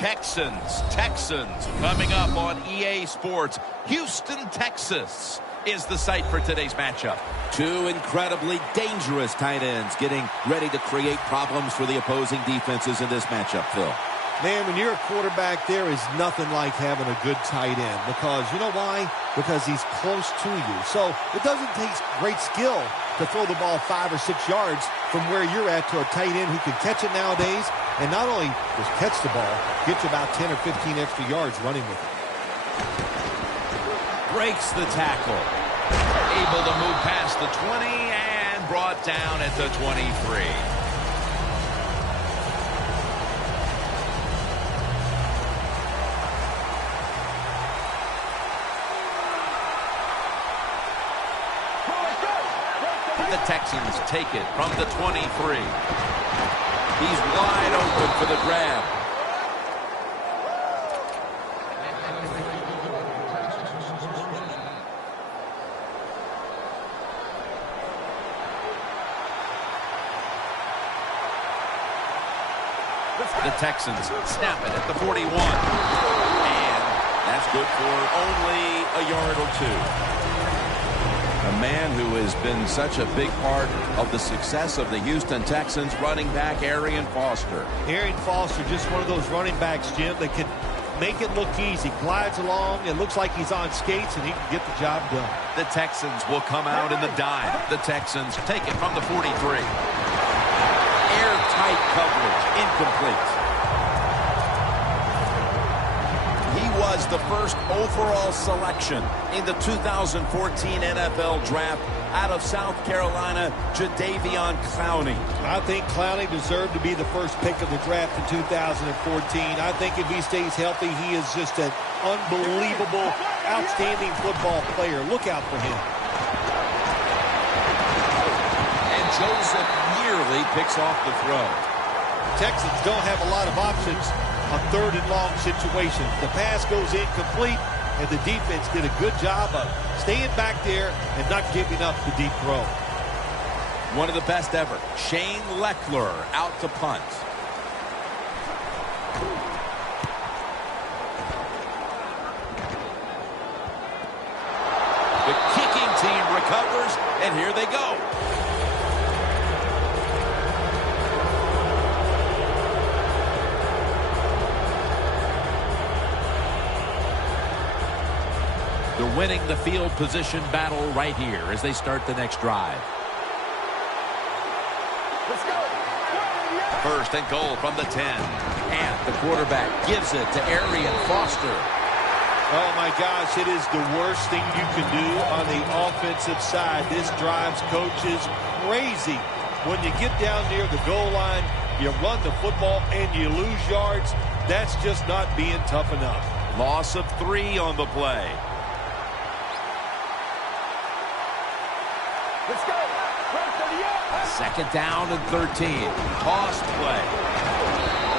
Texans coming up on EA Sports. Houston, Texas is the site for today's matchup. Two incredibly dangerous tight ends getting ready to create problems for the opposing defenses in this matchup, Phil. Man, when you're a quarterback, there is nothing like having a good tight end. Because, you know why? Because he's close to you. So it doesn't take great skill to throw the ball 5 or 6 yards from where you're at to a tight end who can catch it nowadays. And not only just catch the ball, get you about 10 or 15 extra yards running with it. Breaks the tackle. Able to move past the 20 and brought down at the 23. The Texans take it from the 23. He's wide open for the grab. The Texans snap it at the 41. And that's good for only a yard or 2. A man who has been such a big part of the success of the Houston Texans, running back Arian Foster. Arian Foster, just one of those running backs, Jim, that can make it look easy. Glides along. It looks like he's on skates, and he can get the job done. The Texans will come out in the dime. The Texans take it from the 43. Airtight coverage. Incomplete. Was the first overall selection in the 2014 NFL Draft out of South Carolina, Jadeveon Clowney. I think Clowney deserved to be the first pick of the draft in 2014. I think if he stays healthy, he is just an unbelievable, outstanding football player. Look out for him. And Joseph nearly picks off the throw. Texans don't have a lot of options on 3rd and long situations. The pass goes incomplete, and the defense did a good job of staying back there and not giving up the deep throw. One of the best ever, Shane Leckler out to punt. The kicking team recovers, and here they go. They're winning the field position battle right here as they start the next drive. Let's go. 1st and goal from the 10. And the quarterback gives it to Arian Foster. Oh, my gosh, it is the worst thing you can do on the offensive side. This drives coaches crazy. When you get down near the goal line, you run the football and you lose yards. That's just not being tough enough. Loss of 3 on the play. Let's go. 2nd down and 13. Tossed play.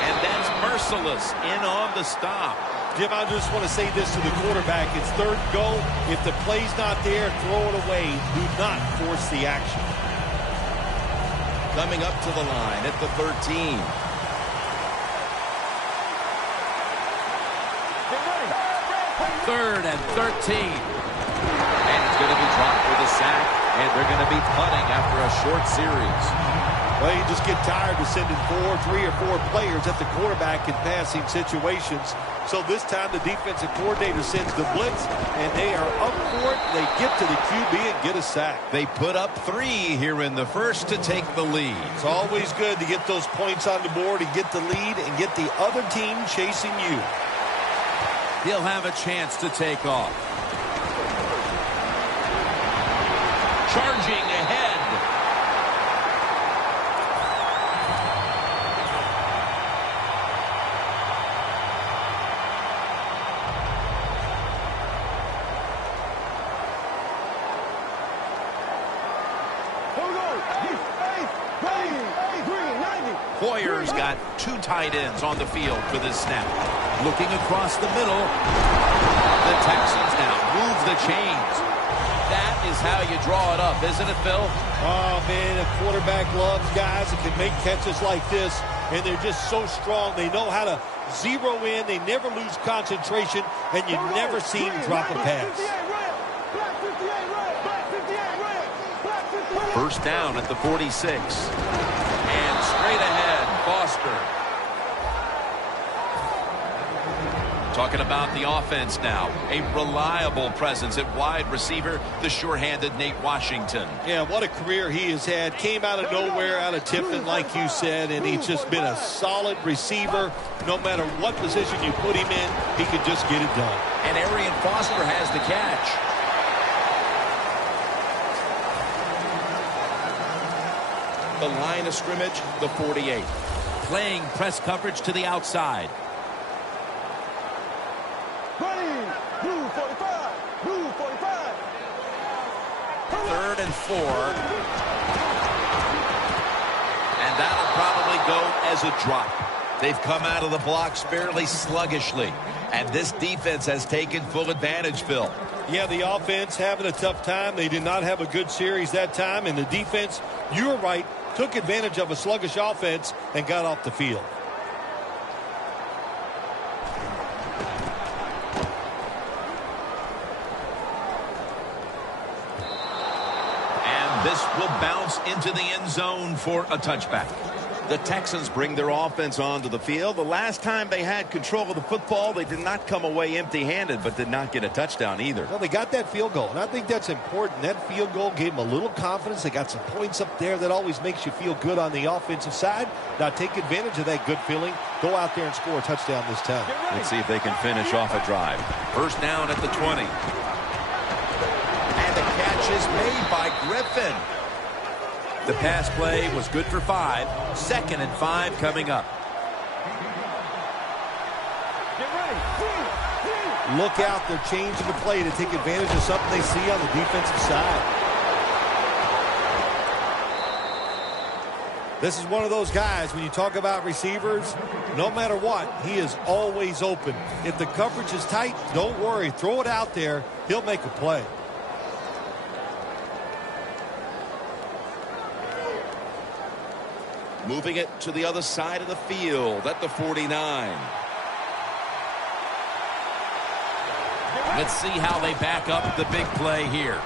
And that's merciless in on the stop. Jim, I just want to say this to the quarterback. It's 3rd and goal. If the play's not there, throw it away. Do not force the action. Coming up to the line at the 13. Third and 13. And it's going to be dropped for the sack. And they're going to be punting after a short series. Well, you just get tired of sending 3 or 4 players at the quarterback in passing situations. So this time the defensive coordinator sends the blitz, and they are up for it. They get to the QB and get a sack. They put up 3 here in the 1st to take the lead. It's always good to get those points on the board and get the lead and get the other team chasing you. He'll have a chance to take off. Charging ahead. Hoyer's got 2 tight ends on the field for this snap. Looking across the middle. The Texans now move the chains. That is how you draw it up, isn't it, Phil? Oh, man, a quarterback loves guys that can make catches like this. and they're just so strong. They know how to zero in. They never lose concentration, and you never see them drop a pass. First down at the 46. And straight ahead, Foster. Talking about the offense now. A reliable presence at wide receiver, the sure-handed Nate Washington. Yeah, what a career he has had. Came out of nowhere, out of Tiffin, like you said, and he's just been a solid receiver. No matter what position you put him in, he could just get it done. And Arian Foster has the catch. The line of scrimmage, the 48. Playing press coverage to the outside. Third and 4. And that'll probably go as a drop. They've come out of the blocks fairly sluggishly. And this defense has taken full advantage, Phil. Yeah, the offense having a tough time. They did not have a good series that time. And the defense, you were right, took advantage of a sluggish offense and got off the field. This will bounce into the end zone for a touchback. The Texans bring their offense onto the field. The last time they had control of the football, they did not come away empty-handed, but did not get a touchdown either. Well, they got that field goal, and I think that's important. That field goal gave them a little confidence. They got some points up there that always makes you feel good on the offensive side. Now take advantage of that good feeling. Go out there and score a touchdown this time. Let's see if they can finish off a drive. First down at the 20. And the catch is made by Griffin. The pass play was good for 5. 2nd and 5 coming up. Look out, they're changing the play to take advantage of something they see on the defensive side. This is one of those guys, when you talk about receivers, no matter what, he is always open. If the coverage is tight, don't worry. Throw it out there. He'll make a play. Moving it to the other side of the field at the 49. Let's see how they back up the big play here.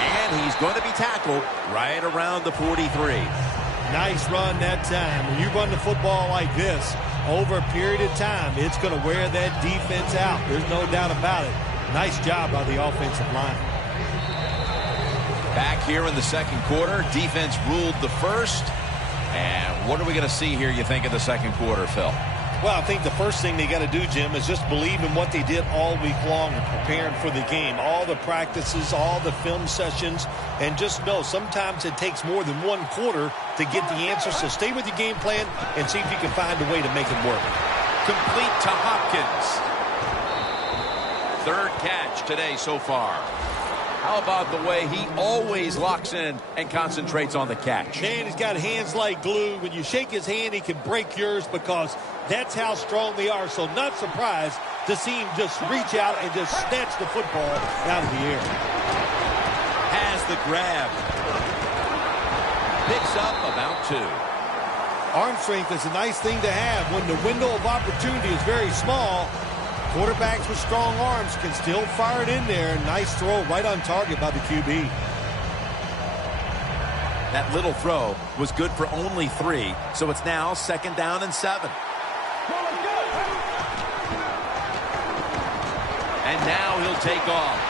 And he's going to be tackled right around the 43. Nice run that time. When you run the football like this, over a period of time, it's going to wear that defense out. There's no doubt about it. Nice job by the offensive line. Back here in the second quarter, defense ruled the first. And what are we going to see here, you think, in the second quarter, Phil? Well, I think the first thing they got to do, Jim, is just believe in what they did all week long in preparing for the game. All the practices, all the film sessions, and just know sometimes it takes more than one quarter to get the answers. So stay with your game plan and see if you can find a way to make it work. Complete to Hopkins. Third catch today so far. How about the way he always locks in and concentrates on the catch? Man, he's got hands like glue. When you shake his hand, he can break yours because that's how strong they are. So not surprised to see him just reach out and just snatch the football out of the air. Has the grab. Picks up about 2. Arm strength is a nice thing to have when the window of opportunity is very small. Quarterbacks with strong arms can still fire it in there. Nice throw right on target by the QB. That little throw was good for only 3, so it's now 2nd down and 7. And now he'll take off.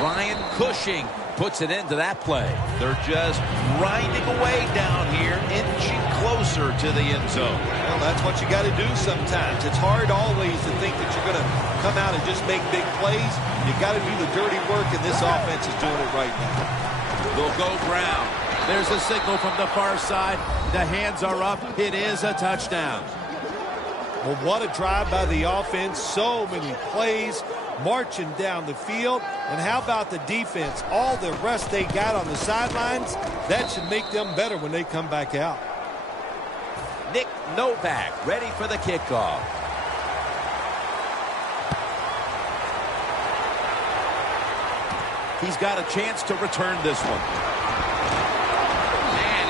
Ryan Cushing puts it into that play. They're just grinding away down here, inching closer to the end zone. Well, that's what you got to do sometimes. It's hard always to think that you're going to come out and just make big plays. You got to do the dirty work, and this offense is doing it right now. They'll go ground. There's a signal from the far side. The hands are up. It is a touchdown. Well, what a drive by the offense. So many plays marching down the field. And how about the defense? All the rest they got on the sidelines, that should make them better when they come back out. Nick Novak ready for the kickoff. He's got a chance to return this one. And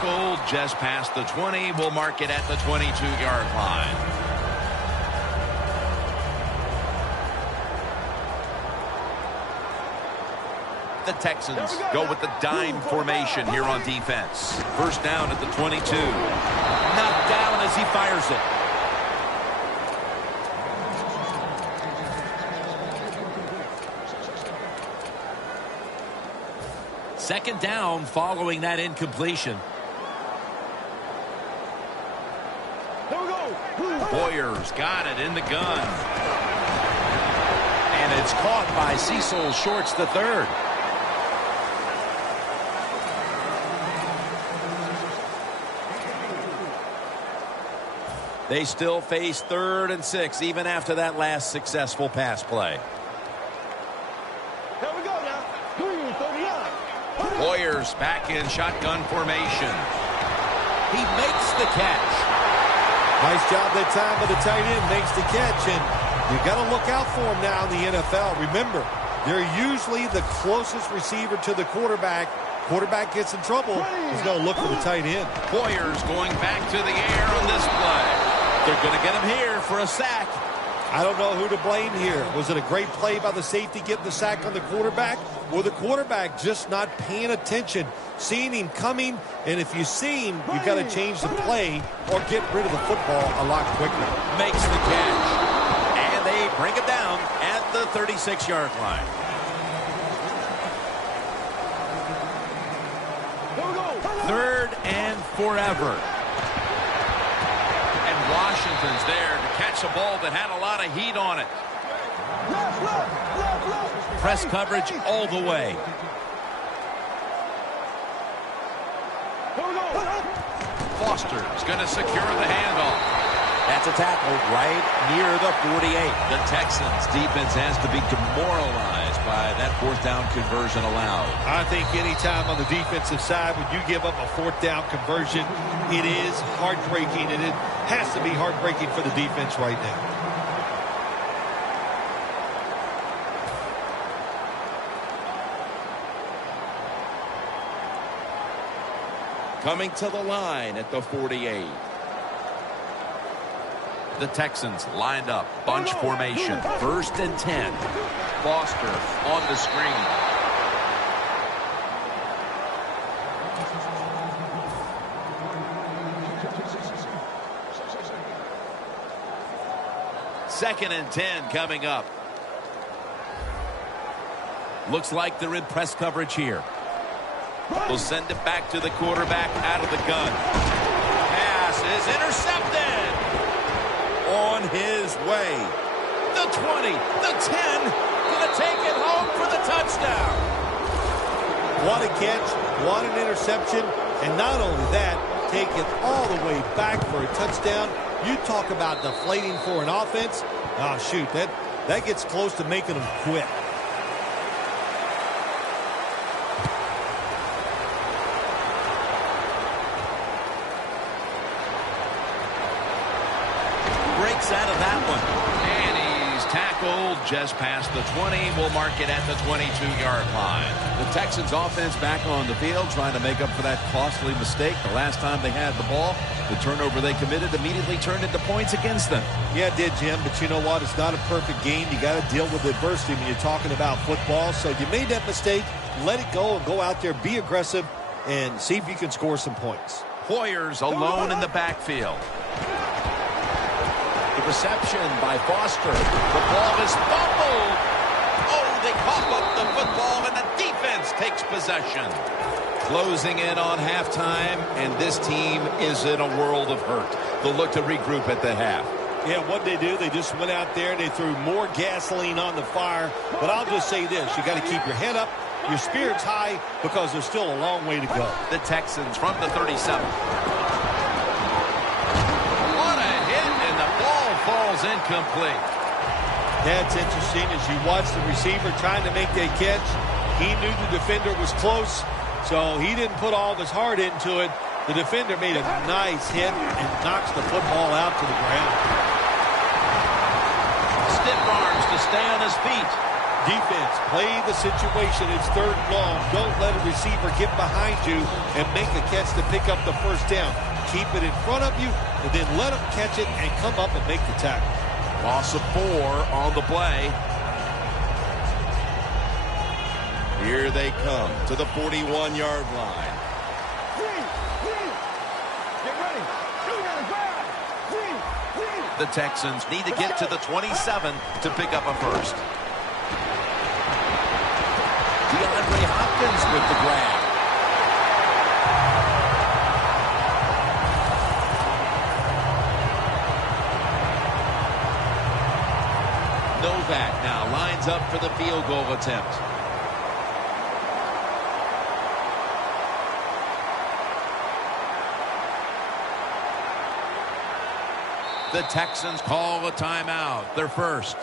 tackled just past the 20. We'll mark it at the 22-yard line. The Texans go with the dime formation here on defense. First down at the 22. Knocked down as he fires it. Second down following that incompletion. There we go. Boyer's got it in the gun. And it's caught by Cecil Shorts III. They still face 3rd and 6 even after that last successful pass play. Here we go now. 39. Boyer's back in shotgun formation. He makes the catch. Nice job that time by the tight end. Makes the catch, and you got to look out for him now in the NFL. Remember, they're usually the closest receiver to the quarterback. Quarterback gets in trouble, he's going to look for the tight end. Boyer's going back to the air on this play. They're going to get him here for a sack. I don't know who to blame here. Was it a great play by the safety getting the sack on the quarterback, or the quarterback just not paying attention, seeing him coming? And if you see him, you've got to change the play or get rid of the football a lot quicker. Makes the catch. And they bring it down at the 36-yard line. Third and forever. And Washington's there to catch a ball that had a lot of heat on it. Press coverage all the way. Foster's going to secure the handoff. That's a tackle right near the 48. The Texans defense has to be demoralized by that 4th down conversion allowed. I think anytime on the defensive side when you give up a 4th down conversion, it is heartbreaking, and it has to be heartbreaking for the defense right now. Coming to the line at the 48. The Texans lined up, bunch formation, 1st and 10. Foster on the screen. Second and 10 coming up. Looks like they're in press coverage here. We'll send it back to the quarterback out of the gun. Pass is intercepted. On his way. The 20, the 10, gonna take it home for the touchdown. What a catch, what an interception, and not only that, take it all the way back for a touchdown. You talk about deflating for an offense. Oh, shoot, that gets close to making them quit. Out of that one. And he's tackled just past the 20. We'll mark it at the 22-yard line. The Texans offense back on the field trying to make up for that costly mistake. The last time they had the ball, the turnover they committed immediately turned into points against them. Yeah, it did, Jim, but you know what? It's not a perfect game. You got to deal with adversity when you're talking about football. So you made that mistake, let it go, and go out there, be aggressive, and see if you can score some points. Hoyer's alone in the backfield. The reception by Foster. The ball is fumbled. Oh, they cough up the football, and the defense takes possession. Closing in on halftime, and this team is in a world of hurt. They'll look to regroup at the half. Yeah, what they do, they just went out there and they threw more gasoline on the fire. But I'll just say this, you got to keep your head up, your spirits high, because there's still a long way to go. The Texans from the 37. Falls incomplete. That's interesting. As you watch the receiver trying to make that catch, he knew the defender was close, so he didn't put all of his heart into it. The defender made a nice hit and knocks the football out to the ground. Stiff arms to stay on his feet. Defense, play the situation. It's 3rd and long. Don't let a receiver get behind you and make a catch to pick up the first down. Keep it in front of you, and then let them catch it and come up and make the tackle. Loss of 4 on the play. Here they come to the 41-yard line. Get ready. The Texans need to get to the 27 to pick up a first. DeAndre Hopkins with the grab. Novak now lines up for the field goal attempt. The Texans call a timeout. Their first.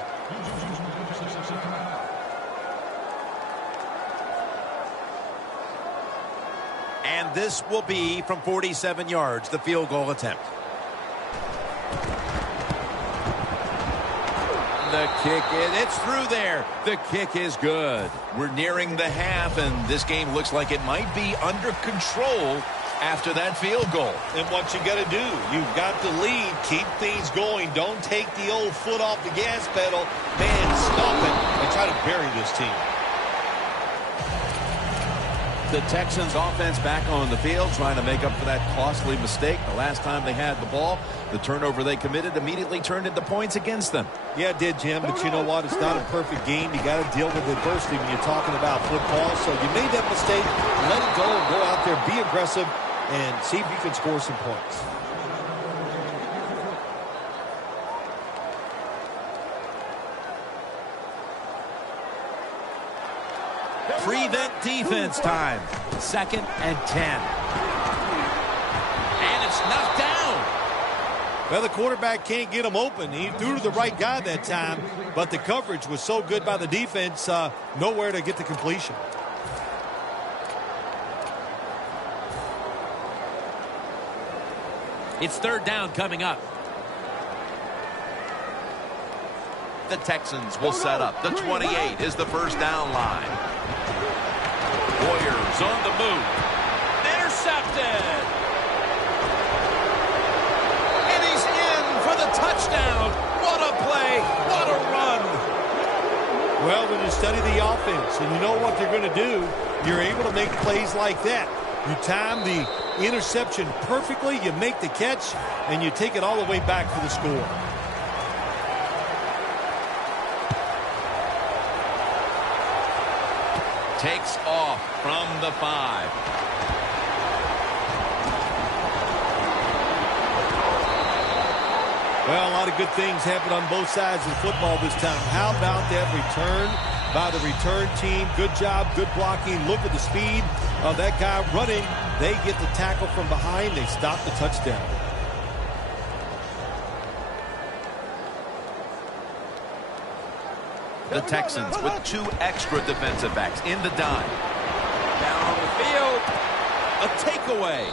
And this will be from 47 yards, the field goal attempt. The kick, it's through there. The kick is good. We're nearing the half, and this game looks like it might be under control after that field goal. And what you got to do, you've got the lead. Keep things going. Don't take the old foot off the gas pedal. Man, stop it and try to bury this team. The Texans offense back on the field trying to make up for that costly mistake the last time they had the ball. The turnover they committed immediately turned into points against them. Yeah, it did, Jim, but you know what? It's not a perfect game. You got to deal with adversity when you're talking about football. So you made that mistake. Let it go and go out there, be aggressive, and see if you can score some points. Prevent defense time. 2nd and 10. And it's knocked down. Well, the quarterback can't get him open. He threw to the right guy that time, but the coverage was so good by the defense, nowhere to get the completion. It's 3rd down coming up. The Texans will set up. The 28 is the first down line. Warriors on the move. Intercepted. And he's in for the touchdown. What a play. What a run. Well, when you study the offense and you know what they're going to do, you're able to make plays like that. You time the interception perfectly, you make the catch, and you take it all the way back for the score. Takes off from the 5. Well, a lot of good things happen on both sides of football this time. How about that return by the return team? Good job, good blocking. Look at the speed of that guy running. They get the tackle from behind. They stop the touchdown. The Texans with 2 extra defensive backs in the dime. Down on the field. A takeaway.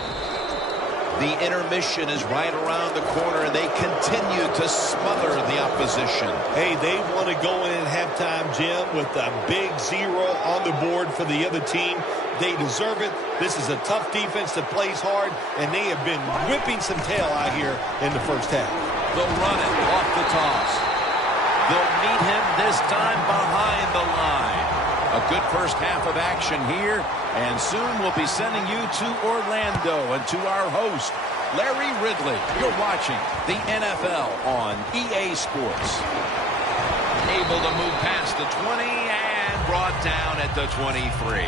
The intermission is right around the corner, and they continue to smother the opposition. Hey, they want to go in at halftime, Jim, with a big 0 on the board for the other team. They deserve it. This is a tough defense that plays hard, and they have been whipping some tail out here in the first half. They'll run it off the toss. They'll meet him this time behind the line. A good first half of action here, and soon we'll be sending you to Orlando and to our host, Larry Ridley. You're watching the NFL on EA Sports. Able to move past the 20 and brought down at the 23.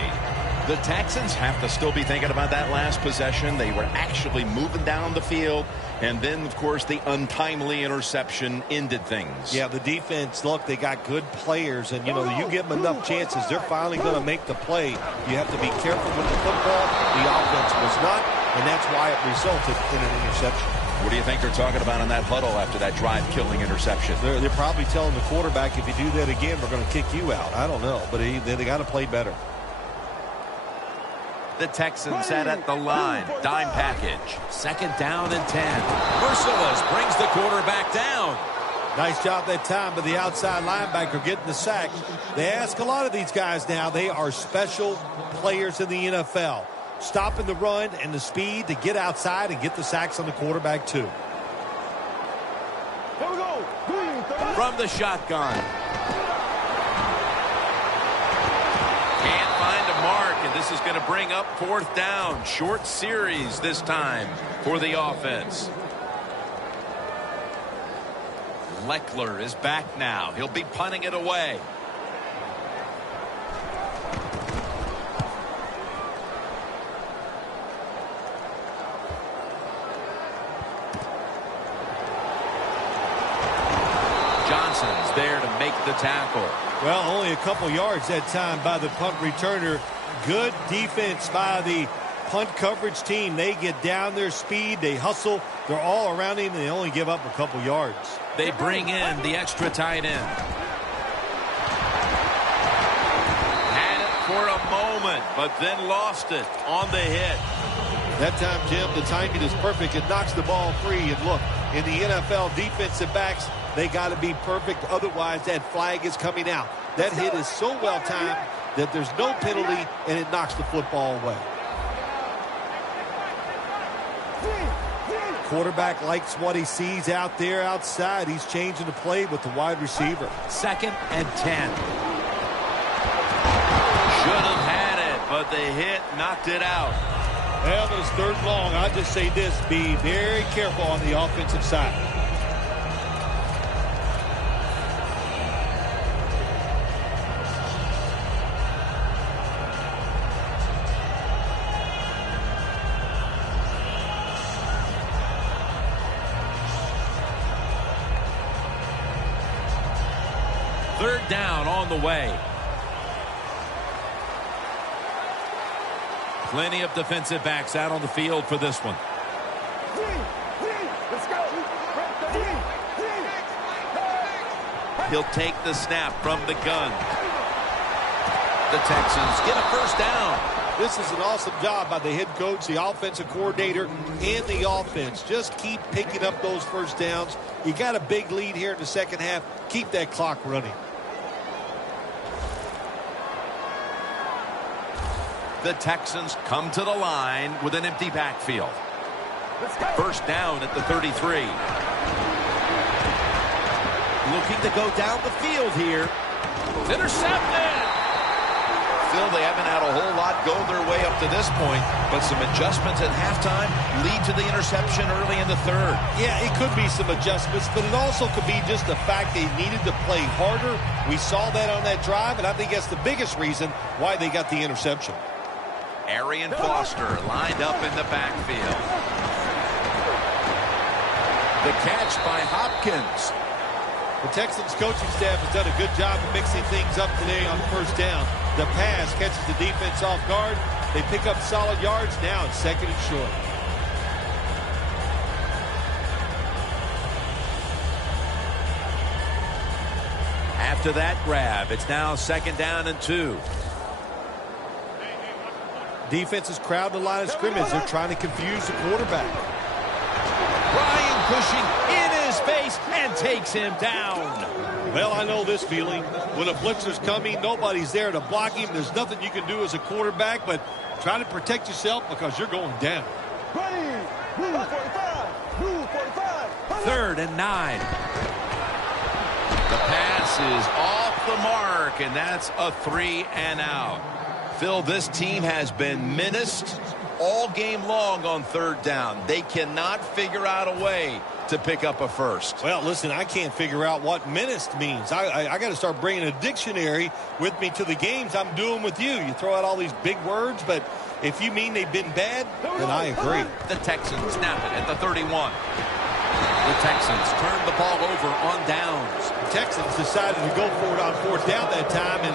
The Texans have to still be thinking about that last possession. They were actually moving down the field. And then, of course, the untimely interception ended things. Yeah, the defense, look, they got good players. And, you know, you give them enough chances, they're finally going to make the play. You have to be careful with the football. The offense was not, and that's why it resulted in an interception. What do you think they're talking about in that huddle after that drive-killing interception? They're probably telling the quarterback, if you do that again, we're going to kick you out. I don't know, but they got to play better. The Texans set at the line. Dime package. 2nd down and 10. Merciless brings the quarterback down. Nice job that time by the outside linebacker getting the sack. They ask a lot of these guys now. They are special players in the NFL. Stopping the run and the speed to get outside and get the sacks on the quarterback too. Here we go. From the shotgun. Can't find a mark, and this is going to bring up 4th down. Short series this time for the offense. Leckler is back now. He'll be punting it away. Johnson's there to make the tackle. Well, only a couple yards that time by the punt returner. Good defense by the punt coverage team. They get down their speed. They hustle. They're all around him, and they only give up a couple yards. They bring in the extra tight end. Had it for a moment, but then lost it on the hit. That time, Jim, the timing is perfect. It knocks the ball free. And look, in the NFL, defensive backs, they got to be perfect. Otherwise, that flag is coming out. That hit is so well timed that there's no penalty, and it knocks the football away. Quarterback likes what he sees out there outside. He's changing the play with the wide receiver. 2nd and 10. Should have had it, but the hit knocked it out. Well, it's 3rd and long. I just say this, be very careful on the offensive side. Third down on the way. Plenty of defensive backs out on the field for this one. Let's go. He'll take the snap from the gun. The Texans get a 1st down. This is an awesome job by the head coach, the offensive coordinator, and the offense. Just keep picking up those 1st downs. You got a big lead here in the 2nd half. Keep that clock running. The Texans come to the line with an empty backfield. 1st down at the 33. Looking to go down the field here. It's intercepted. Phil, they haven't had a whole lot go their way up to this point, but some adjustments at halftime lead to the interception early in the 3rd. Yeah, it could be some adjustments, but it also could be just the fact they needed to play harder. We saw that on that drive, and I think that's the biggest reason why they got the interception. Arian Foster lined up in the backfield. The catch by Hopkins. The Texans coaching staff has done a good job of mixing things up today on 1st down. The pass catches the defense off guard. They pick up solid yards. Now it's 2nd and short. After that grab, it's now 2nd down and 2. Defense is crowding the line of scrimmage. They're trying to confuse the quarterback. Ryan pushing in his face and takes him down. Well, I know this feeling. When a blitzer's coming, nobody's there to block him. There's nothing you can do as a quarterback, but try to protect yourself because you're going down. 3rd and 9. The pass is off the mark, and that's a 3 and out. Phil, this team has been menaced all game long on 3rd down. They cannot figure out a way to pick up a 1st. Well, listen, I can't figure out what menaced means. I got to start bringing a dictionary with me to the games I'm doing with you. You throw out all these big words, but if you mean they've been bad, then I agree. The Texans snap it at the 31. The Texans turn the ball over on downs. The Texans decided to go for it on 4th down that time, and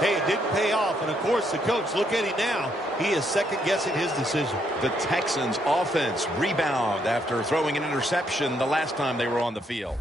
hey, it didn't pay off. And, of course, the coach, look at him now. He is second-guessing his decision. The Texans offense rebound after throwing an interception the last time they were on the field.